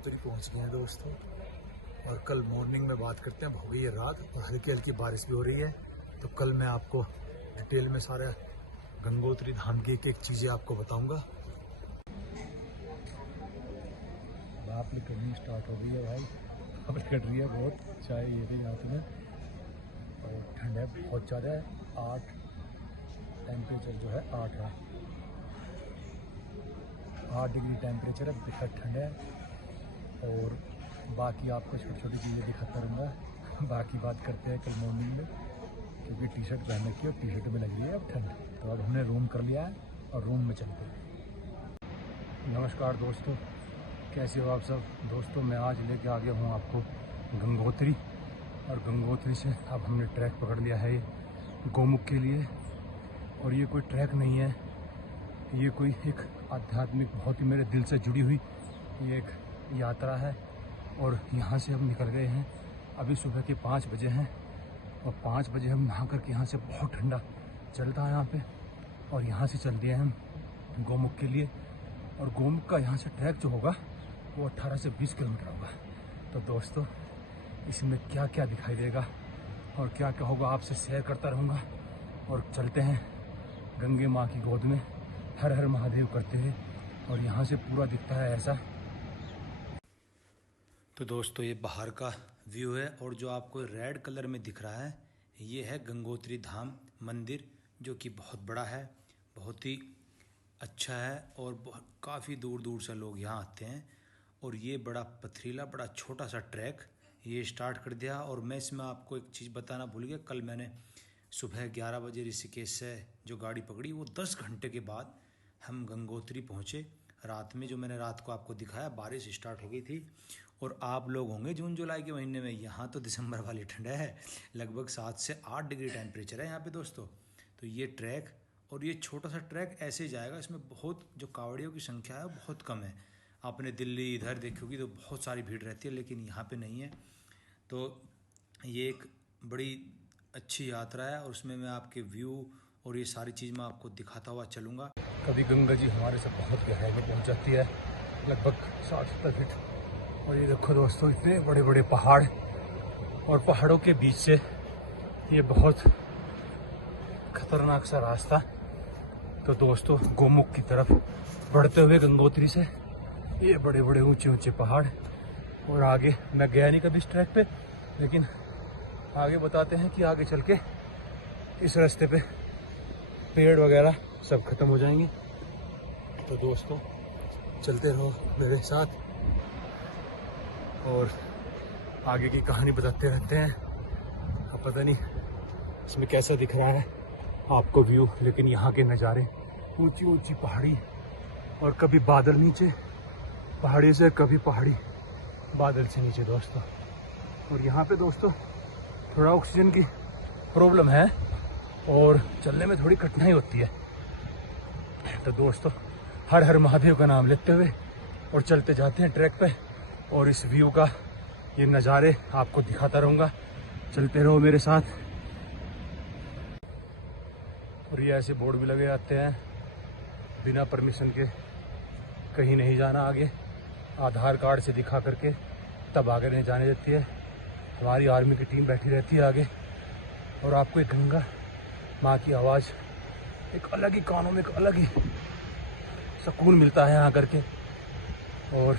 गंगोत्री पहुंच गए हैं दोस्तों। और कल मॉर्निंग में बात करते हैं, हो गई है रात और हल्की हल्की बारिश भी हो रही है। तो कल मैं आपको डिटेल में सारा गंगोत्री धाम की एक एक चीज़ें आपको बताऊंगा। बाप ने करनी स्टार्ट हो गई है भाई, अब कट रही है बहुत। चाय ये नहीं रात में और ठंड है बहुत ज़्यादा है। 8 टेम्परेचर जो है 8 डिग्री टेम्परेचर है, बेहद ठंड है। और बाकी आपको छोटी छोटी चीज़ें दिखाता रहूँगा। बाकी बात करते हैं कल मॉर्निंग में, क्योंकि टी शर्ट पहन रखी है और टी शर्ट में लग रही है अब ठंड। तो अब हमने रूम कर लिया है और रूम में चलते हैं। नमस्कार दोस्तों, कैसे हो आप सब दोस्तों। मैं आज लेके आ गया हूँ आपको गंगोत्री, और गंगोत्री से अब हमने ट्रैक पकड़ लिया है गोमुख के लिए। और ये कोई ट्रैक नहीं है, ये कोई एक आध्यात्मिक बहुत ही मेरे दिल से जुड़ी हुई ये एक यात्रा है। और यहाँ से हम निकल गए हैं, अभी सुबह के 5 बजे हैं और 5 बजे हम नहा करके यहाँ से, बहुत ठंडा चलता है यहाँ पे, और यहाँ से चल दिए हम गोमुख के लिए। और गोमुख का यहाँ से ट्रैक जो होगा वो 18 से 20 किलोमीटर होगा। तो दोस्तों इसमें क्या क्या दिखाई देगा और क्या क्या होगा आपसे शेयर करता रहूँगा। और चलते हैं गंगे माँ की गोद में हर हर महादेव करते हैं। और यहाँ से पूरा दिखता है ऐसा। तो दोस्तों ये बाहर का व्यू है, और जो आपको रेड कलर में दिख रहा है ये है गंगोत्री धाम मंदिर, जो कि बहुत बड़ा है, बहुत ही अच्छा है। और काफ़ी दूर दूर से लोग यहाँ आते हैं। और ये बड़ा पथरीला, बड़ा छोटा सा ट्रैक ये स्टार्ट कर दिया। और मैं इसमें आपको एक चीज़ बताना भूल गया, कल मैंने सुबह 11 बजे ऋषिकेश से जो गाड़ी पकड़ी, वो 10 घंटे के बाद हम गंगोत्री पहुँचे। रात में जो मैंने रात को आपको दिखाया, बारिश स्टार्ट हो गई थी। और आप लोग होंगे जून जुलाई के महीने में, यहाँ तो दिसंबर वाली ठंड है, लगभग 7 से 8 डिग्री टेम्परेचर है यहाँ पे दोस्तों। तो ये ट्रैक, और ये छोटा सा ट्रैक ऐसे ही जाएगा। इसमें बहुत जो कावड़ियों की संख्या है बहुत कम है। आपने दिल्ली इधर देखोगी तो बहुत सारी भीड़ रहती है, लेकिन यहाँ पे नहीं है। तो ये एक बड़ी अच्छी यात्रा है, और उसमें मैं आपके व्यू और ये सारी चीज़ मैं आपको दिखाता हुआ चलूँगा। कभी गंगा जी हमारे से बहुत गहराई में पहुँच जाती है, लगभग 60-70 फीट। और ये देखो दोस्तों, इतने बड़े बड़े पहाड़, और पहाड़ों के बीच से ये बहुत खतरनाक सा रास्ता। तो दोस्तों गोमुख की तरफ बढ़ते हुए गंगोत्री से ये बड़े बड़े ऊंचे ऊंचे पहाड़। और आगे मैं गया नहीं कभी इस ट्रैक पे, लेकिन आगे बताते हैं कि आगे चल के इस रास्ते पे पेड़ वगैरह सब खत्म हो जाएंगे। तो दोस्तों चलते रहो मेरे साथ, और आगे की कहानी बताते रहते हैं। अब पता नहीं इसमें कैसा दिख रहा है आपको व्यू, लेकिन यहाँ के नज़ारे, ऊंची ऊंची पहाड़ी, और कभी बादल नीचे पहाड़ी से, कभी पहाड़ी बादल से नीचे दोस्तों। और यहाँ पे दोस्तों थोड़ा ऑक्सीजन की प्रॉब्लम है और चलने में थोड़ी कठिनाई होती है। तो दोस्तों हर हर महादेव का नाम लेते हुए और चलते जाते हैं ट्रैक पे, और इस व्यू का ये नज़ारे आपको दिखाता रहूँगा। चलते रहो मेरे साथ। और ये ऐसे बोर्ड भी लगे जाते हैं, बिना परमिशन के कहीं नहीं जाना आगे, आधार कार्ड से दिखा करके तब आगे नहीं जाने देती है। हमारी आर्मी की टीम बैठी रहती है आगे, और आपको एक गंगा माँ की आवाज़, एक अलग ही कानों में एक अलग ही सुकून मिलता है यहाँ करके। और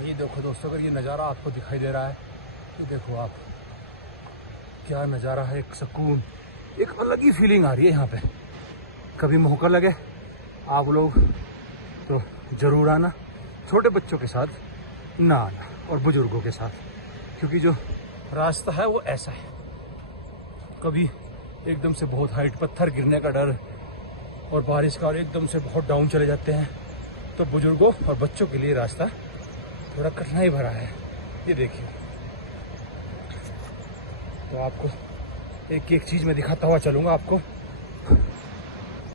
ये देखो दोस्तों, अगर ये नज़ारा आपको दिखाई दे रहा है तो देखो आप, क्या नज़ारा है, एक सुकून, एक अलग ही फीलिंग आ रही है यहाँ पे। कभी मौका लगे आप लोग तो ज़रूर आना, छोटे बच्चों के साथ ना आना, और बुजुर्गों के साथ, क्योंकि जो रास्ता है वो ऐसा है, कभी एकदम से बहुत हाइट पत्थर गिरने का डर और बारिश का, और एकदम से बहुत डाउन चले जाते हैं। तो बुजुर्गों और बच्चों के लिए रास्ता थोड़ा कठिनाई भरा है, ये देखिए। तो आपको एक एक चीज़ में दिखाता हुआ चलूँगा आपको।